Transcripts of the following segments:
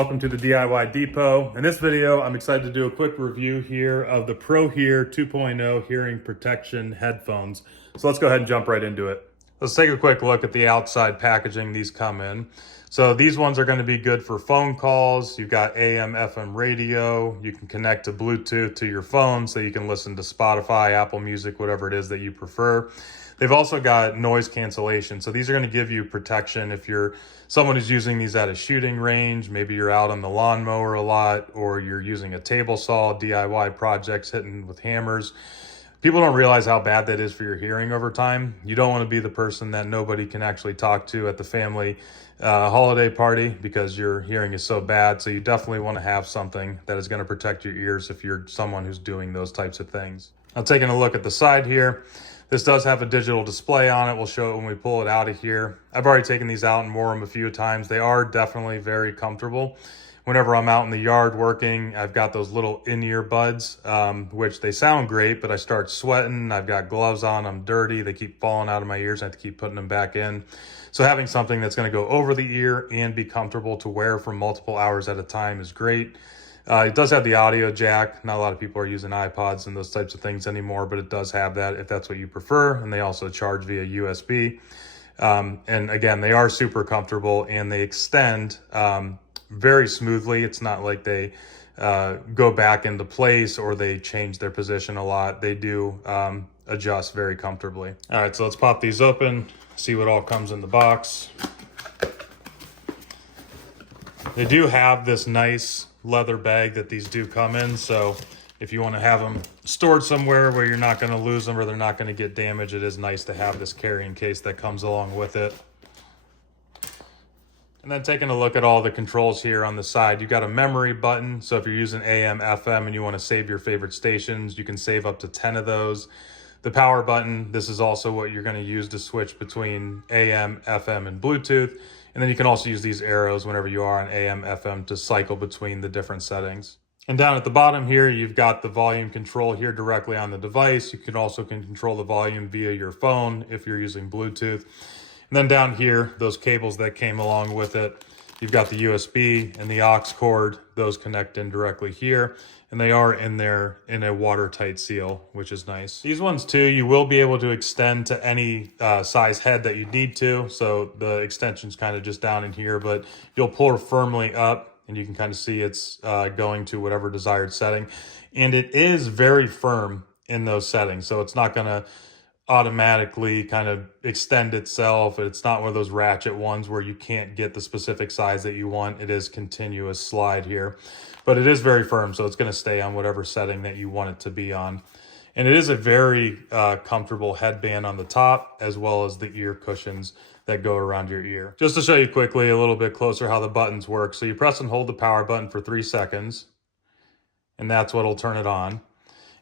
welcome to the DIY Depot. In this video, I'm excited to do a quick review here of the PROHEAR 2.0 hearing protection headphones. So let's go ahead and jump right into it. Let's take a quick look at the outside packaging these come in. So these ones are going to be good for phone calls. You've got AM, FM radio. You can connect to Bluetooth to your phone so you can listen to Spotify, Apple Music, whatever it is that you prefer. They've also got noise cancellation. So these are going to give you protection if you're someone who's using these at a shooting range. Maybe you're out on the lawnmower a lot, or you're using a table saw, DIY projects, hitting with hammers. People don't realize how bad that is for your hearing over time. You don't want to be the person that nobody can actually talk to at the family holiday party because your hearing is so bad. So you definitely want to have something that is going to protect your ears if you're someone who's doing those types of things. Now, taking a look at the side here, this does have a digital display on it. We'll show it when we pull it out of here. I've already taken these out and wore them a few times. They are definitely very comfortable. Whenever I'm out in the yard working, I've got those little in-ear buds, which they sound great, but I start sweating. I've got gloves on, I'm dirty. They keep falling out of my ears. I have to keep putting them back in. So having something that's gonna go over the ear and be comfortable to wear for multiple hours at a time is great. It does have the audio jack. Not a lot of people are using iPods and those types of things anymore, but it does have that if that's what you prefer. And they also charge via USB. And again, they are super comfortable and they extend very smoothly. It's not like they go back into place or they change their position a lot. They do adjust very comfortably. All right, so let's pop these open, see what all comes in the box. They do have this nice leather bag that these do come in, so if you want to have them stored somewhere where you're not going to lose them or they're not going to get damaged, it is nice to have this carrying case that comes along with it. And then taking a look at all the controls here on the side, you've got a memory button. So if you're using AM, FM, and you want to save your favorite stations, you can save up to 10 of those. The power button, this is also what you're going to use to switch between AM, FM, and Bluetooth. And then you can also use these arrows whenever you are on AM, FM to cycle between the different settings. And down at the bottom here, you've got the volume control here directly on the device. You can also control the volume via your phone if you're using Bluetooth. And then down here, those cables that came along with it, you've got the USB and the aux cord. Those connect in directly here. And they are in there in a watertight seal, which is nice. These ones too, you will be able to extend to any size head that you need to. So the extension's kind of just down in here, but you'll pull firmly up and you can kind of see it's going to whatever desired setting. And it is very firm in those settings. So it's not gonna automatically kind of extend itself. It's not one of those ratchet ones where you can't get the specific size that you want. It is continuous slide here, but it is very firm. So it's going to stay on whatever setting that you want it to be on. And it is a very comfortable headband on the top, as well as the ear cushions that go around your ear. Just to show you quickly a little bit closer how the buttons work. So you press and hold the power button for 3 seconds, and that's what'll turn it on.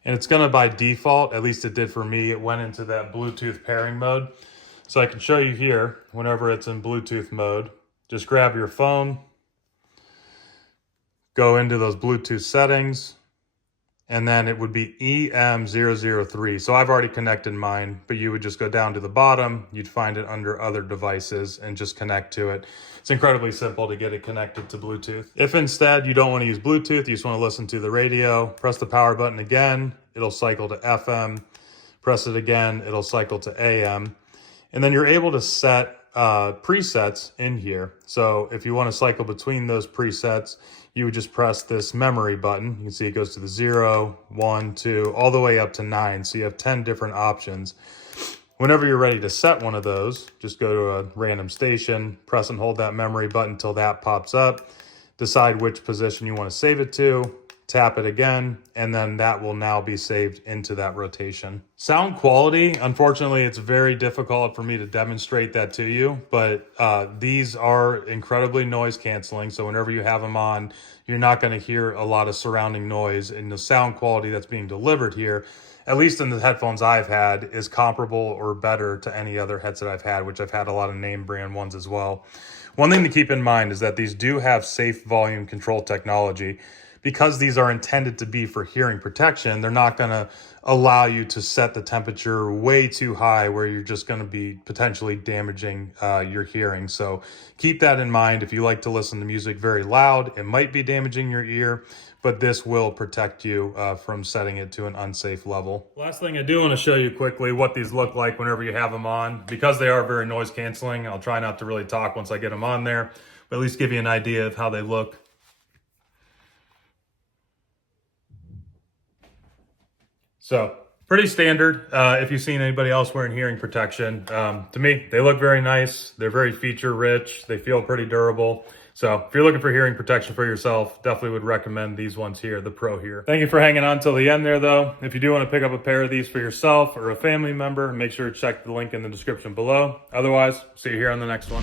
And it's gonna, by default, at least it did for me, it went into that Bluetooth pairing mode. So I can show you here, whenever it's in Bluetooth mode, just grab your phone, go into those Bluetooth settings, and then it would be EM003. So I've already connected mine, but you would just go down to the bottom, you'd find it under other devices and just connect to it. It's incredibly simple to get it connected to Bluetooth. If instead you don't want to use Bluetooth, you just want to listen to the radio, press the power button again, it'll cycle to FM, press it again, it'll cycle to AM. And then you're able to set presets in here. So if you want to cycle between those presets, you would just press this memory button. You can see it goes to the 0, 1, 2, all the way up to 9. So you have 10 different options. Whenever you're ready to set one of those, just go to a random station, press and hold that memory button until that pops up, decide which position you want to save it to, tap it again, and then that will now be saved into that rotation. Sound quality, unfortunately, it's very difficult for me to demonstrate that to you, but these are incredibly noise canceling. So whenever you have them on, you're not going to hear a lot of surrounding noise, and the sound quality that's being delivered here, at least in the headphones I've had, is comparable or better to any other headset I've had, which I've had a lot of name brand ones as well. One thing to keep in mind is that these do have safe volume control technology, because these are intended to be for hearing protection, they're not going to allow you to set the temperature way too high where you're just going to be potentially damaging your hearing. So keep that in mind. If you like to listen to music very loud, it might be damaging your ear, but this will protect you from setting it to an unsafe level. Last thing I do want to show you quickly what these look like whenever you have them on. Because they are very noise canceling, I'll try not to really talk once I get them on there, but at least give you an idea of how they look. So pretty standard if you've seen anybody else wearing hearing protection. To me, they look very nice. They're very feature rich. They feel pretty durable. So if you're looking for hearing protection for yourself, definitely would recommend these ones here, the PROHEAR. Thank you for hanging on till the end there though. If you do want to pick up a pair of these for yourself or a family member, make sure to check the link in the description below. Otherwise, see you here on the next one.